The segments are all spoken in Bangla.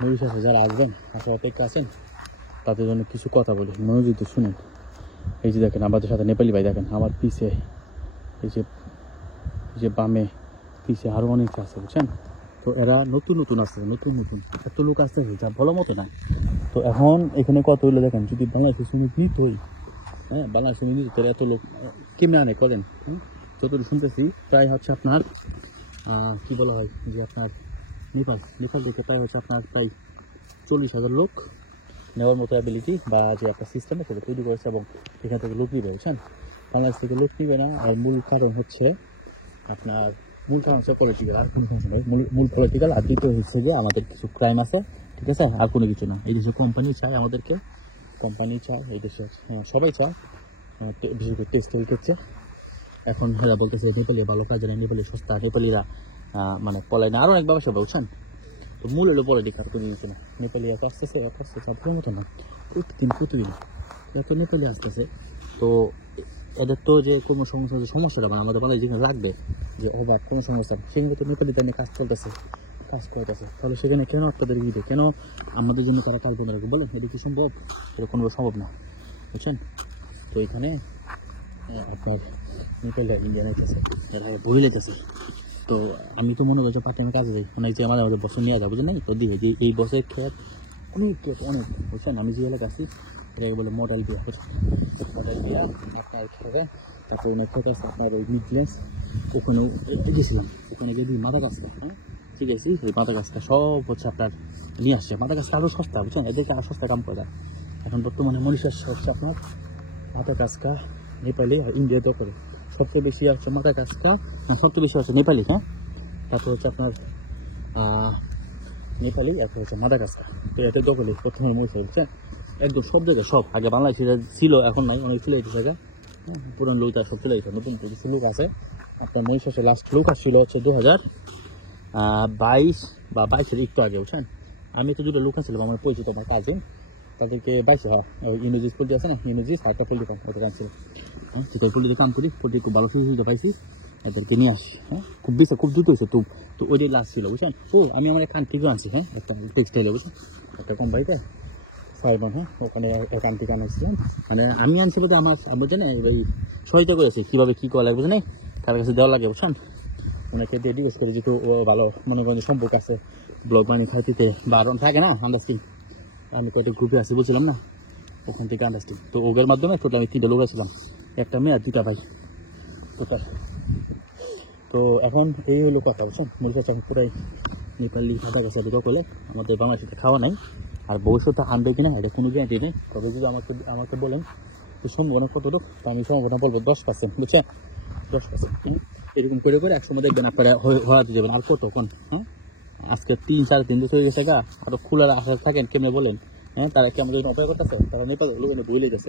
মরিশাসে যারা আসবেন আসার অপেক্ষা আছেন তাদের জন্য কিছু কথা বলি, মনোযোগ দিয়ে শুনেন। এই যে দেখেন আমাদের সাথে নেপালি ভাই, দেখেন আমার পিছে এই যে বামে পিছে আরও অনেক আছে বুঝছেন। তো এরা নতুন নতুন আসতেছে, নতুন এত লোক আসতেছে যা বলো মতো না। তো এখন এখানে কত হইলো দেখেন, যদি বাংলাদেশের সঙ্গে নিত হই, হ্যাঁ বাংলাদেশের সঙ্গে নিত তাহলে এত লোক কেমনে আনে করেন। যতটুকু শুনতেছি প্রায় হচ্ছে আপনার কী বলা হয় যে আপনার নেপাল থেকে প্রায় হচ্ছে আপনার প্রায় 40,000 লোক নেওয়ার মতো অ্যাবিলিটি বা যে একটা সিস্টেম সেটা তৈরি করেছে, এবং এখান থেকে লোক নিবে বুঝছেন। বাংলাদেশ থেকে লোক নিবে না, আর মূল কারণ হচ্ছে আপনার পলিটিক্যাল, আর কোনো সমস্যা নেই, মূল পলিটিক্যাল। আর দ্বিতীয় হচ্ছে যে আমাদের কিছু ক্রাইম আছে, ঠিক আছে, আর কোনো কিছু না। এই দেশে কোম্পানি চায় আমাদেরকে, কোম্পানি চায় এই দেশে, সবাই চায়, বিশেষ করে টেক্সটাইল করছে। এখন হেরা বলতেছে নেপালি ভালো কাজ না, নেপালি সস্তা, নেপালিরা মানে পলায় না, আরও অনেক ব্যবসা বুঝছেন। তো মূল হলো পলিটিক্স, আর কোনো কিছু না। নেপালি এত আসতেছে আপনার মতো না, প্রতিদিন এত নেপালি আসতেছে। তো এদের তো যে কর্মসংস্থান যে সমস্যাটা মানে আমাদের বাংলাদেশ যেখানে লাগবে যে অবাক কর্মসংস্থান, সেখানে তো নেপালিতে নিয়ে কাজ করতেছে, তাহলে সেখানে কেন আপনাদের দিবে, কেন আমাদের জন্য তারা কাজ বন্ধ রাখবে বলেন? এটা কি সম্ভব? এটা কোনোভাবে সম্ভব না বুঝছেন। তো এখানে আপনার নেপালিরা ইন্ডিয়ান আছে, এরা বই লেগেছে। তো আমি তো মনে করছি পার্ট টাইমে কাজে যাই, অনেক যে আমাদের বছর নিয়ে যাবো বুঝলেন, তো দিবে যে এই বছরের ক্ষেত অনেক বুঝছেন। আমি যে এলাকা আছি এটাকে বলে মডেল বিয়া আপনার খেবে। তারপর অনেক ক্ষেত আছে আপনার ওই মিডল্যান্ডস, ওখানেও গেছিলাম, ওখানে গিয়ে মাথা গাছটা, হ্যাঁ ঠিক আছে, এই মাথা গাছটা সব হচ্ছে আপনার নিয়ে আসছে। মাথা গাছটা আরও সস্তা বুঝছেন, এদেরকে আরও সস্তা কাম করে দেয়। এখন বর্তমানে মরিশাস হচ্ছে আপনার মাথা গাছকা নেপালি আর ইন্ডিয়াতে করে সবচেয়ে বেশি হচ্ছে মাথা গাছকা, সবচেয়ে বেশি হচ্ছে নেপালি, হ্যাঁ তারপর হচ্ছে আপনার নেপালি, তারপর হচ্ছে মাথা গাছকা। তো এতে দখলে প্রথমে মরিশাস বুঝছেন, একদম সব জায়গায় সব। আগে বাংলাদেশে ছিল, এখন নাই, অনেক চলে যেতে জায়গা, হ্যাঁ পুরান লোক সব চলে যেত, নতুন কিছু লোক আছে। আপনার মরিশাসে লাস্ট লোক আসছিল হচ্ছে 2022 বা 22-এর একটু আগে বুঝছেন। আমি তো দুটো লোক আসছিলাম আমার পরিচিত, আমার কাজিন, তাদেরকে 22 হয় ইউনিজিস পোল্ট্রি আছে না, ইউনিজিস হাটটা পোল্ট্রি ফার্ম, ওটা আনছিল। হ্যাঁ ঠিক পোল্ট্রিতে কাম করি, পোল্ট্রি খুব ভালো সুবিধা পাইছি, এদেরকে নিয়ে আসি। হ্যাঁ খুব দ্রুত হয়েছে। তো ওইটাই লাস্ট ছিল বুঝছেন। আমি আমার কান্ট্রিকেও আনছি, হ্যাঁ একটা টেক্সটাইলে বুঝছেন, একটা কোম্পানিতে সাইবন, হ্যাঁ ওখানে কান্ট্রিকে আনাইছিলাম। মানে আমি আনছি বলতে আমার জানে ওই সহায়তা করেছি কীভাবে কী করা লাগবে বুঝলেন, তার কাছে দেওয়া লাগে বুঝছেন। ওনাকে দিয়ে জিজ্ঞেস করি যেহেতু ভালো মনে করেন সম্পর্ক আছে, ব্লগ বানিয়ে খাইতে বা আরও থাকে না আন্ডারস্টিং। আমি তো একটা গ্রুপে আছি বলছিলাম না, ওখান থেকে আন্ডারস্টিং। তো ওদের মাধ্যমে টোটাল আমি 3টা লোক আছিলাম, একটা মেয়ে আর 2টা ভাই টোটাল। তো এখন এই হলো কথা বুঝছেন। মরিশাস আমি পুরাই নেপালি খাবার কাছে ঢুকা করলে আমাদের বাংলাদেশে খাওয়া নাই, আর ভবিষ্যতে আনবে কিনা এটা কোনো গ্যারান্টি নেই। তবে যদি আমাকে বলেন তো সম্ভাবনা কতটুকু, তো আমি সম্ভাবনা বলবো 10%, বুঝছেন, 10%। এরকম করে একসময় দেখবেন আপনারা হওয়াতে যাবেন। আর কতক্ষণ, হ্যাঁ আজকে 3-4 দিন হয়ে গেছে গা, আরো খোলার আশা থাকেন কেমনে বলেন। হ্যাঁ তারা কি আমাদের অপেক্ষা করতেছে, তারা নেপাল বইলে গেছে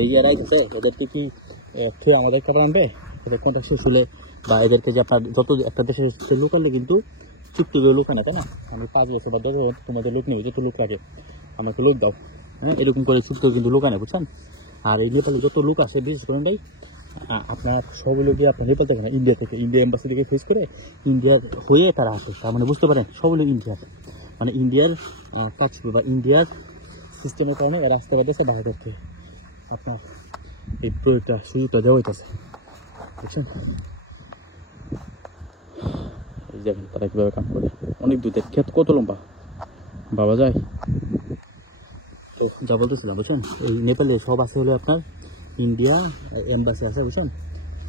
এই ইয়ারাই গেছে। এদেরকে কি আমাদের খাবার আনবে, এদের কন্ট্রাক্ট শেষ হলে বা এদেরকে যে আপনার যত একটা দেশের লোক আনলে কিন্তু চুক্তি করে লোক আনে, তাই না? আমি 5 বছর বা 10 বছর তোমাদের লোক নেবে, যত লোক লাগে আমাকে লোক দাও, হ্যাঁ এরকম করে চুক্তি কিন্তু লোক আনে বুঝছেন। আর এই নেপালে যত লোক আসে বিশেষ করে ভাই আপনার সবগুলো গিয়ে আপনার নেপাল থেকে না, ইন্ডিয়া থেকে, ইন্ডিয়া এম্বাসি থেকে ফেস করে ইন্ডিয়ার হয়ে তারা আসে। তার মানে বুঝতে পারেন সবগুলো ইন্ডিয়ার, মানে ইন্ডিয়ার কাজ বা ইন্ডিয়ার সিস্টেমের কারণে রাস্তা বাদেছে বাইরে করতে আপনার এই প্রয়োগটা সুযোগটা দেওয়া হইতেছে বুঝছেন। দেখেন তারা কীভাবে কাম করে, অনেক দূরের ক্ষেত, কত লম্বা বাবা যায়। তো যা বলতেছিলাম বুঝছেন, এই নেপালে সব আছে হলে আপনার ইন্ডিয়া এম্বাসি আছে বুঝছেন,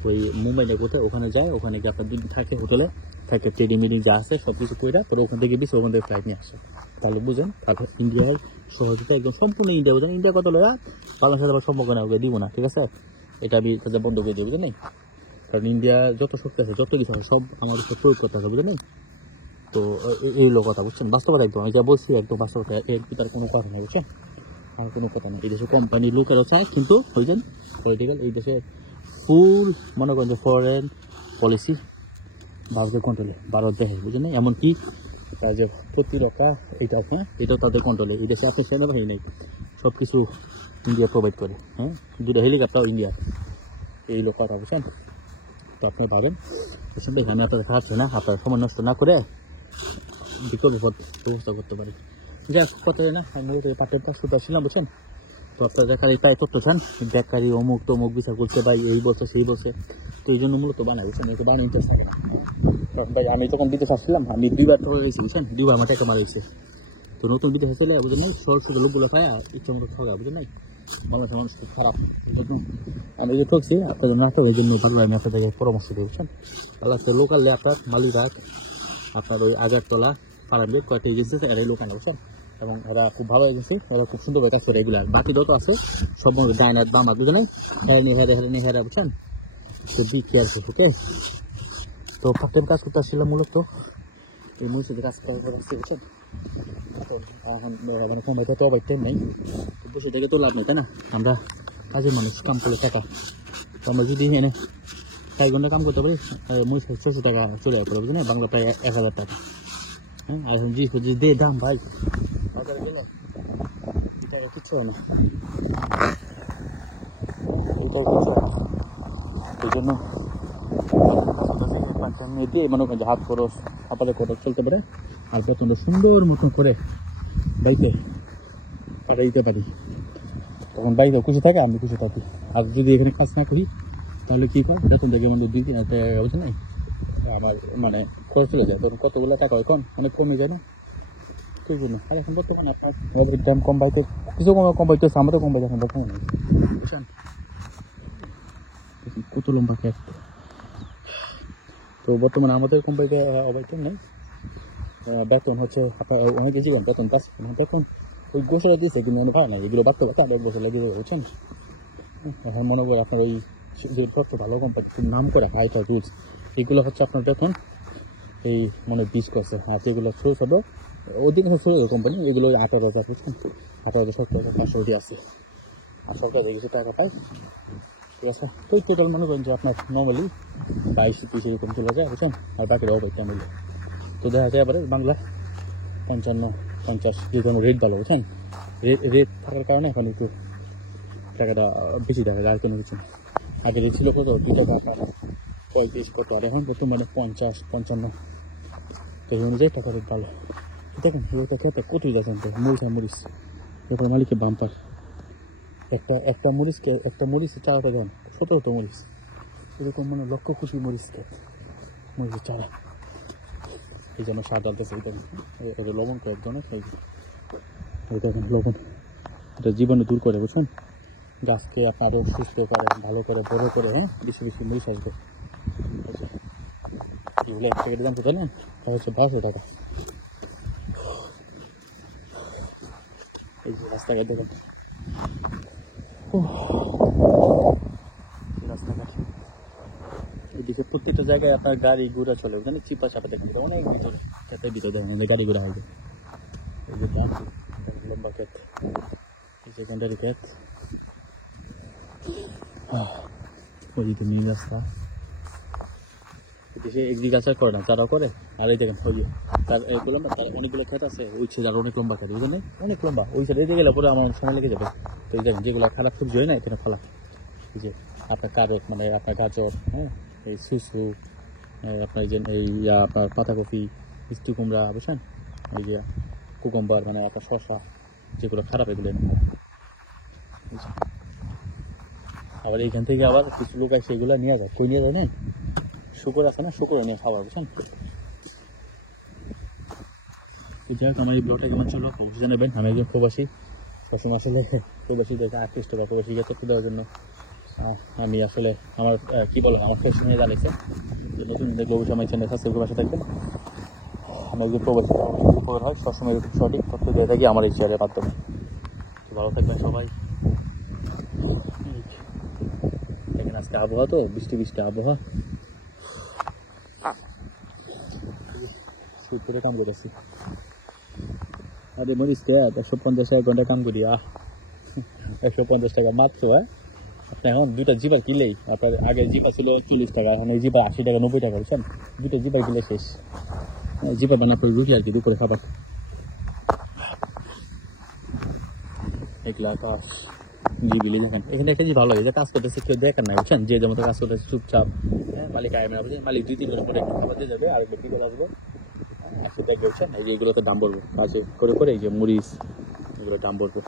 ওই মুম্বাইতে কোথায় ওখানে যায়, ওখানে গিয়ে আপনার দিন থাকে, হোটেলে থাকে, ট্রেডিং মিটিং যা আছে সব কিছু করে পরে ওখান থেকে ওখান থেকে ফ্লাইট নিয়ে আসে। তাহলে বুঝেন, তাহলে ইন্ডিয়ার সহযোগিতা একদম সম্পূর্ণ ইন্ডিয়া বুঝেন। ইন্ডিয়া কত লোক বাংলার সাথে আবার সম্পর্ক না, ওকে দিব না, ঠিক আছে, এটা আমি তাদের বন্ধ করে দিই বুঝলেন। কারণ ইন্ডিয়া যত শক্তি আছে, যত কিছু আছে সব আমাদের সাথে প্রয়োগ করতে হবে বুঝলেন। তো এই লোক কথা বুঝছেন, বাস্তবতা একদম আমি যা বলছি একদম বাস্তবতা, এর তার কোনো কথা নেই বুঝছেন, আর কোনো কথা নেই। এই দেশে কোম্পানির লোকেরাও চায় কিন্তু বুঝছেন পলিটিক্যাল, এই দেশে ফুল মনে করেন যে ফরেন পলিসি ভারতের কন্ট্রোলে, ভারত দেখে বুঝলেন। এমনকি তার যে প্রতিরক্ষা এটা, হ্যাঁ এটাও তাদের কন্ট্রোলে। এই দেশে আপনার সেনাবাহিনী নেই, সব কিছু ইন্ডিয়া প্রোভাইড করে, হ্যাঁ 2টা হেলিকপ্টার ইন্ডিয়ার, এই লোক কথা বুঝছেন। তো আপনি ভাবেন বুঝছেন, এখানে আপনাদের খাচ্ছে না, আপনার সময় নষ্ট না করে বিকল্প পথ ব্যবস্থা করতে পারি। যাক কথা না, আমি পাটের পাঁচশোটা ছিলাম বুঝছেন। তো আপনার বেকারি প্রায় তথ্য চান, বেকারি অমুক তমুক বিচার করছে ভাই, এই বলছে সেই বলছে, তো এই জন্য মূলত বানাই বুঝছেন, একটু বানিয়ে ইন্টারেস্ট থাকে না। ভাই আমি তখন বিদেশ আসছিলাম, আমি 2বার তো হয়ে গেছি বুঝছেন, 2বার আমার টাকা মারা গেছে। তো নতুন বিদেশ চলে বুঝলেন নাই, সরষে লোকগুলো খায় ইচ্ছা মতো খাওয়া বুঝলেন নাই, বাংলাদেশের মানুষ খুব খারাপ। আমি যে ঠকছি আপনাদের না, তো এই জন্য ভালো আমি আপনাদের পরামর্শ দিই বুঝছেন। আল্লাহ লোকাল ল্যাপটপ মালিরাক আপনার ওই আগরতলা ফার্মে কয়েকটা এজেন্সি আছে, এরাই লোকাল বুঝছেন, এবং ওরা খুব ভালো এজেন্সি, ওরা খুব সুন্দরভাবে কাজ করে রেগুলার। বাকি যত আছে সব ডাইনার বাম আর বুঝলেন, হেরা বুঝছেন, তো বি কেয়ারফুল ওকে। তো পার্ট টাইম কাজ করতে আসছিলাম মূলত এই মসজিদে কাজ করার আসছে বুঝছেন। এখন মানে কোনো তো অবাক টাইম নেই, বসে থেকে তো লাভ নেই তাই না, আমরা কাজের মানুষ, কাম করলে টাকা। তো আমরা যদি এনে 4 ঘন্টা কাম করতে পারি, মসজিদ 600 টাকা চলে আসতে পারবে না, বাংলা প্রায় 1000 টাকা। হ্যাঁ, আর এখন জি দে দাম ভাই বাজারে গেলে এটা কিচ্ছু হয় না, এটাই কিচ্ছু হয় না। এই জন্য দিয়ে মনে করেন যে হাত খরচ আপাতত খরচ চলতে পারে, আর বেতন সুন্দর মতন করে বাইতে পাঠিয়ে দিতে পারি, তখন বাইরে খুশি থাকে, আমি খুশি থাকি। আর যদি এখানে কাজ না করি তাহলে কী হয়, বেতন থেকে আমাদের 2-3 টাকা বুঝছে নাই, আমার মানে খরচ চলে যায়, তখন কতগুলো টাকা হয় কম, অনেক কমে যায় না, সেই জন্য। আর এখন বর্তমানে আপনার দাম কম পাইতে, কিছু কম পাইতেছে, আমারও কম পাইতে এখন বর্তমানে বুঝছেন। কত লম্বা ক্ষেত, তো বর্তমানে আমাদের কোম্পানিতে অবাইতে নেই, বেতন হচ্ছে আপনার অনেক বেশি বেতন পাচ্ছে, দেখুন ওই গোসলা দিয়েছে কিন্তু অনেক ভালো না, এগুলো বাড়তে পারতে আবার গোসলা দিয়ে বুঝছেন। এখন মনে করেন আপনার এই যে ভালো কোম্পানি নাম করে হাইটা রুলস, এগুলো হচ্ছে আপনার দেখুন এই মানে 20 করছে, হ্যাঁ যেগুলো ছোটো ছোটো ওদিন হচ্ছে কোম্পানি, এগুলো 18,000 বুঝছেন, 18,000-17,500 আছে, আর সরকার কিছু টাকা পায়, ঠিক আছে। তো টোটাল মনে করেন যে আপনার নর্মালি 22-23 এরকম চলে যায় বুঝছেন, আর বাকিটা ওভারটাইম মিলে। তো দেখা যায় এবারে বাংলা 55-50 যে কোনো রেট ভালো বুঝছেন, রেট থাকার কারণে এখন একটু টাকাটা বেশি দেখা যায়, আর কোনো কিছু না। আগে রেট ছিল কত 2 টাকা আপনার 35 কত, আর এখন বর্তমানে 50-55, তো এই অনুযায়ী টাকা রেট ভালো। দেখেন ওটা খেতে কতই যাচ্ছেন, তো মরিচ ওটার মালিকের বাম্পার, একটা মরিচে 4 টাকা দেন, 17টা মরিচ, এরকম মানে লক্ষ কোটি মরিচকে মরিচের চারা, এই জন্য সার ডালতেছে, এটা লবণ করে একজনের খাই, এটা এখন লবণ, এটা জীবনে দূর করে বুঝছেন, গাছকে আপনারও সুস্থ করে ভালো করে বড় করে, হ্যাঁ বেশি বেশি মরিচ আসবে। এগুলো 1 প্যাকেটের দাম তো জানেন, তা হচ্ছে 1200 টাকা। এই যে রাস্তাঘাট দেখেন, রাস্তাঘাট এদিকে প্রত্যেকটা জায়গায় আপনার গাড়ি ঘোড়া চলে, ওখানে চিপা চাপা দেখেন অনেক ভিতরে, ক্ষেতের ভিতরে দেখেন গাড়ি ঘোড়া হবে। এই যে লম্বা ক্ষেত, এই সেকেন্ডারি ক্ষেত, ওই যে মেন রাস্তা, দেশে এগ্রিকালচার করে না তারা করে। আর এই দেখেন ওই যে তার এগুলো না, তার অনেকগুলো ক্ষেত আছে, ওই ছেলে আর অনেক লম্বা ক্ষেত, বুঝলেন অনেক লম্বা, ওই সাইডে গেলে পরে আমার সময় লেগে যাবে। তো এই দেখেন যেগুলো খারাপ সবজি হয় না এখানে ফলা, এই যে আপনার কারক মানে আপনার গাজর, হ্যাঁ এই সুসু, আপনার যে এই আপনার পাতাকপি, মিষ্টি কুমড়া বুঝছেন, ওই যে কুকুম্বার মানে আপনার শসা, যেগুলো খারাপ এগুলো এনে ফেলা। আবার এইখান থেকে আবার কিছু লোক আছে সেগুলো নিয়ে যায়, কই নিয়ে যায় না, শুকর আছে না, শুকর নিয়ে খাওয়া বুঝছেন। যাই হোক আমার এই ব্লগটা কেমন ছিল অবশ্যই জানাবেন। আমি একজন প্রবাসী, সবসময় আসলে প্রবাসীদেরকে আকৃষ্ট বা প্রবাসী তথ্য দেওয়ার জন্য আমি আসলে আমার কী বলবো আমার ফেস নিয়ে জানিয়েছে যে নতুন দেখলে অবশ্যই আমার চ্যানেল সাবস্ক্রাইব করে পাশে থাকবেন। আমি একজন প্রবাসী উপকার হয়, সবসময় সঠিক তথ্য দিয়ে থাকি আমার এই চ্যানেলের মাধ্যমে। ভালো থাকবেন সবাই। দেখেন আজকে আবহাওয়া তো বৃষ্টি আবহাওয়া, শীতের কাম করেছি, আরে মরিচ 150 টাকা ঘন্টা কাম করি, 150 টাকা মাত্র। আপনি এখন 2টা জিপার কিনলেই আপনার আগে জিপা ছিল 40 টাকা, এখন এই জিপা 80 টাকা 90 টাকা বুঝছেন, 2টা জিপার কিনলে শেষ। জিপা বানা করে রুটি আর কি দুপুরে খাবার, এগুলা কাজ জিবিলি দেখেন। এখানে একটা জিনিস ভালো লাগে যে কাজ করতেছে কেউ দেখেন না বুঝছেন, যে যেমন কাজ করতেছে চুপচাপ, হ্যাঁ মালিক আয় না বুঝছেন, মালিক 2-3 দিনের পরে একটু খাবার দিয়ে যাবে আর বিকেল আসবো, আসলে দেখবে বুঝছেন এই যে এগুলোতে দাম পড়বে কাজে করে করে এই যে মরিচ এগুলো দাম পড়বে